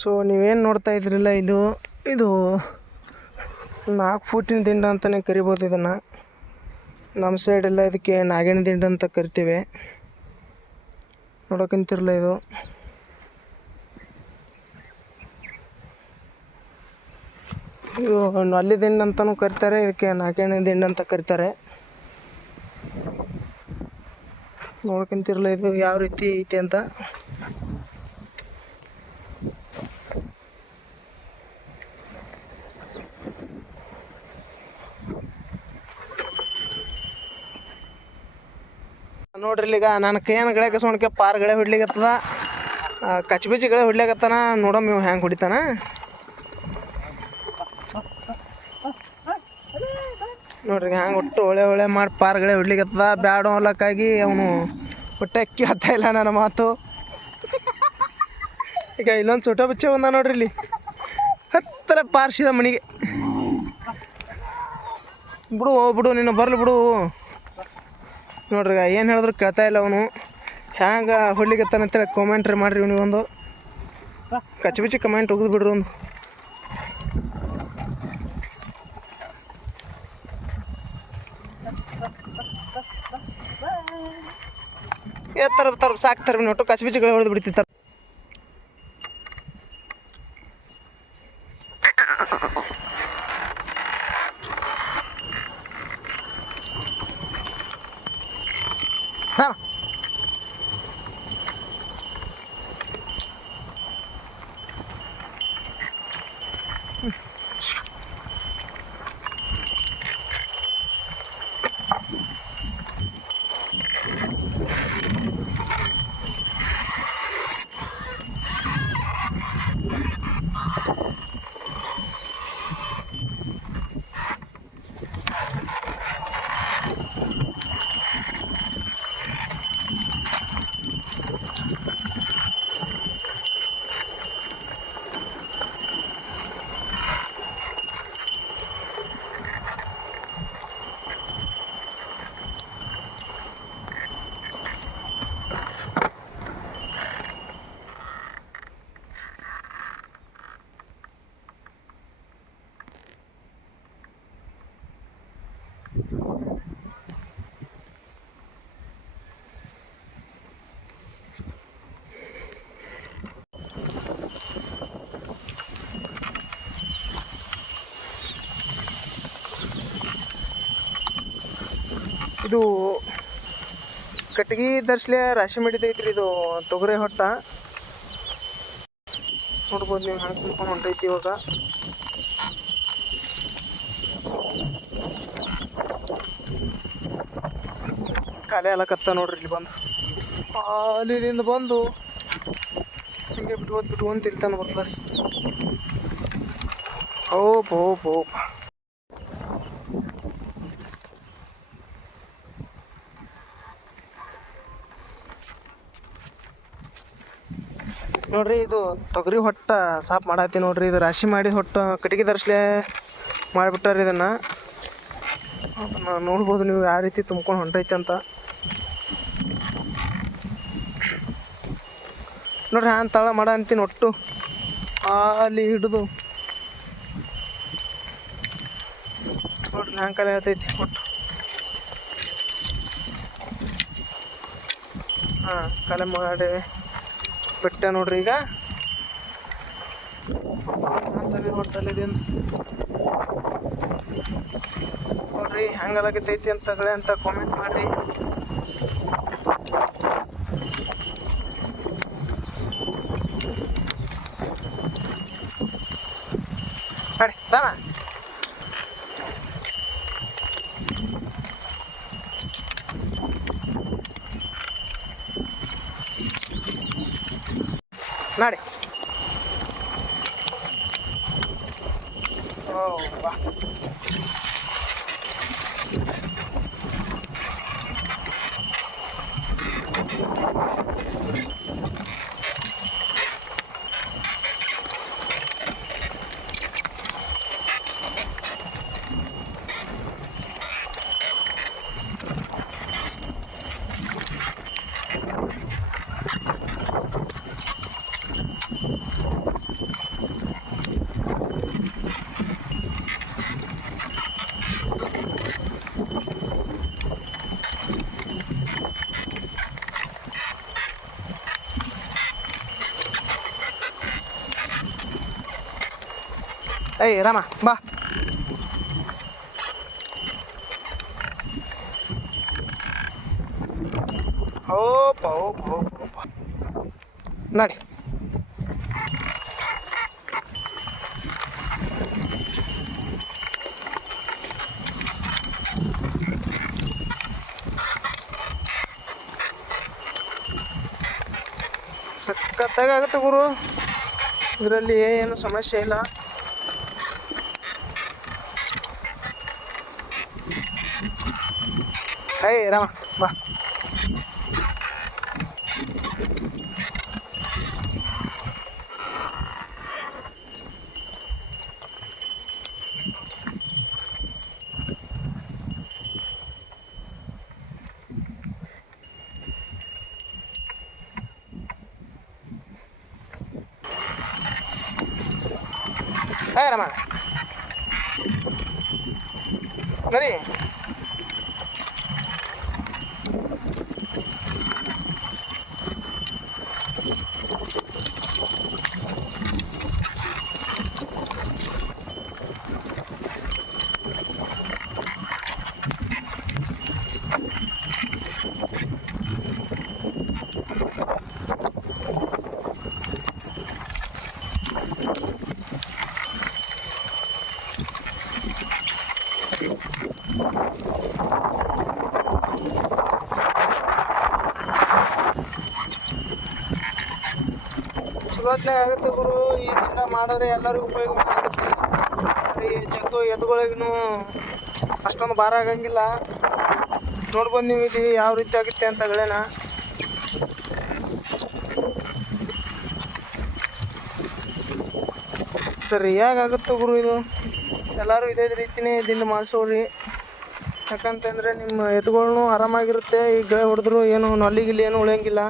So ನೀವೇನು ನೋಡ್ತಾ ಇದ್ರಿಲ್ಲ, ಇದು 4 ಫೂಟಿನ ದಿಂಡ ಅಂತಲೇ ಕರಿಬೋದು ಇದನ್ನು. ನಮ್ಮ ಸೈಡೆಲ್ಲ ಇದಕ್ಕೆ ನಾಗೇನ ದಿಂಡ ಅಂತ ಕರಿತೀವಿ. ನೋಡೋಕಂತಿರಲ್ಲ, ಇದು ನಲ್ಲಿ ದಿಂಡ ಅಂತಲೂ ಕರಿತಾರೆ, ಇದಕ್ಕೆ ನಾಗೇನ ದಿಂಡ ಅಂತ ಕರಿತಾರೆ. ನೋಡ್ಕೊಂತಿರಲ್ಲ ಇದು ಯಾವ ರೀತಿ ಐತಿ ಅಂತ. ನೋಡ್ರಿ ಈಗ ನನ್ನ ಕೈಯನ್ನು ಗಳೆ ಕಸ್ಕೊಂಡ್ಕೆ ಪಾರ್ಗಳೆ ಹೊಡ್ಲಿಕತ್ತದ, ಕಚ್ಬಿಚ್ಚಿ ಗಳೆ ಹೊಡ್ಲಿಕತ್ತಾನ. ನೋಡಮ್ಮ ಇವ್ ಹೆಂಗೆ ಹೊಡಿತಾನ. ನೋಡ್ರಿ ಹ್ಯಾಂಗೆ ಒಟ್ಟು ಒಳ್ಳೆ ಮಾಡಿ ಪಾರ್ಗಳೆ ಹೊಡ್ಲಿಕತ್ತದ. ಬ್ಯಾಡ ಹೊಲಕ್ಕಾಗಿ ಅವನು ಹೊಟ್ಟೆ ಕೇಳ್ತಾ ಇಲ್ಲ ನನ್ನ ಮಾತು. ಈಗ ಇಲ್ಲೊಂದು ಚೋಟ ಬಚ್ಚೆ ಬಂದ ನೋಡ್ರಿ, ಇಲ್ಲಿ ಹತ್ತರ ಪಾರ್ಸಿದ ಮನೆಗೆ. ಬಿಡು ನೀನು ಬರ್ಲಿ ಬಿಡು. ನೋಡ್ರಿ ಏನು ಹೇಳಿದ್ರು ಕೇಳ್ತಾ ಇಲ್ಲ ಅವನು. ಹ್ಯಾಂಗೆ ಹೊಡ್ಲಿಕತ್ತಾನಂತೇಳಿ ಕಾಮೆಂಟ್ರಿ ಮಾಡಿರಿ ಇವನಿಗೊಂದು. ಕಚ್ಬಿಚ್ಚಿ ಕಮೆಂಟ್ ಹೋಗಿದ್ ಬಿಡ್ರಿ ಒಂದು. ಸಾಕ್ತಾರೆ ಒಟ್ಟು ಕಚ್ಬಿಚ್ಚಿಗಳು ಹೊಡೆದು ಬಿಡ್ತಿರ್ತಾರೆ. ಇದು ಕಟ್ಗಿ ದರ್ಶಲೆ ರಾಶಿ ಮಾಡಿದೈತ್ರಿ. ಇದು ತೊಗರಿ ಹೊಟ್ಟ ನೋಡ್ಬೋದು ನೀವು, ಹಂಗೆ ಕುಂತ್ಕೊಂಡು ಹೊಂಟೈತಿ. ಇವಾಗ ಕಾಲೇ ಅಲಕತ್ತ ನೋಡ್ರಿ. ಇಲ್ಲಿ ಬಂದು ಅಲ್ಲಿಂದ ಬಂದು ಹಿಂಗೆ ಬಿಟ್ಕೊಂತ ತಿಳ್ತಾನೆ ಬರ್ತಾರೆ. ಓ ನೋಡ್ರಿ, ಇದು ತೊಗರಿ ಹೊಟ್ಟ ಸಾಫ್ ಮಾಡತ್ತಿ ನೋಡ್ರಿ. ಇದು ರಾಶಿ ಮಾಡಿದ ಹೊಟ್ಟು ಕಟ್ಟಿಗೆ ದರ್ಶಲೆ ಮಾಡಿಬಿಟ್ಟಾರ. ಇದನ್ನು ನೋಡ್ಬೋದು ನೀವು ಯಾವ ರೀತಿ ತುಂಬ್ಕೊಂಡು ಹೊಂಟೈತಿ ಅಂತ. ನೋಡ್ರಿ ಹ್ಯಾಂಗೆ ತಳ ಮಾಡ ಅಂತೀನಿ ಒಟ್ಟು ಅಲ್ಲಿ ಹಿಡಿದು. ನೋಡ್ರಿ ಹ್ಯಾಂಗೆ ಕಾಲ ಹೇಳ್ತೈತಿ ಒಟ್ಟು. ಕಾಲ ಮಾಡಿ ಬಿಟ್ಟೆ ನೋಡ್ರಿ. ಈಗ ಹೊಟ್ಟಲ್ಲಿದೆ ನೋಡ್ರಿ ಹೆಂಗಲಾಗತೈತಿ ಅಂತಗಳೇ ಅಂತ ಕಾಮೆಂಟ್ ಮಾಡ್ರಿ. ನಡಿ ರಾಮ, ನಡಿ. ಬಾ ಏಯ್ ರಾಮ ಬಾ. ಹೋಪ ಹೋಪ ಹೋಪ ಹೋಪ ನಡಿ. ಸಖತ್ತಾಗಿ ಆಗುತ್ತೆ ಗುರು, ಇದರಲ್ಲಿ ಏನು ಸಮಸ್ಯೆ ಇಲ್ಲ. ಏಯ್ ರಾಮ ಬಾ. ಏಯ್ ರಾಮ ನಡಿ. ಚಲೋತ್ನಾಗ ಆಗುತ್ತೆ ಗುರು, ಇದೆಲ್ಲ ಮಾಡಿದ್ರೆ ಎಲ್ಲರಿಗೂ ಉಪಯೋಗ ಆಗುತ್ತೆ. ಈ ಜಗ್ಗು ಎದುಗಳಿಗೂ ಅಷ್ಟೊಂದು ಭಾರ ಆಗಂಗಿಲ್ಲ. ನೋಡ್ಬೋದು ನೀವು ಇಲ್ಲಿ ಯಾವ ರೀತಿ ಆಗುತ್ತೆ ಅಂತ ಗಳೇನ. ಸರಿ ಹೇಗಾಗುತ್ತೆ ಗುರು ಇದು, ಎಲ್ಲರೂ ಇದೇ ರೀತಿನೇ ಇದನ್ನು ಮಾಡಿಸೋರಿ. ಯಾಕಂತಂದರೆ ನಿಮ್ಮ ಎತ್ತುಗಳನ್ನೂ ಆರಾಮಾಗಿರುತ್ತೆ. ಈ ಗಳ ಹೊಡೆದ್ರು ಏನು ನಲ್ಲಿಗಿಲ್ಲಿ ಏನು ಉಳಿಯಂಗಿಲ್ಲ.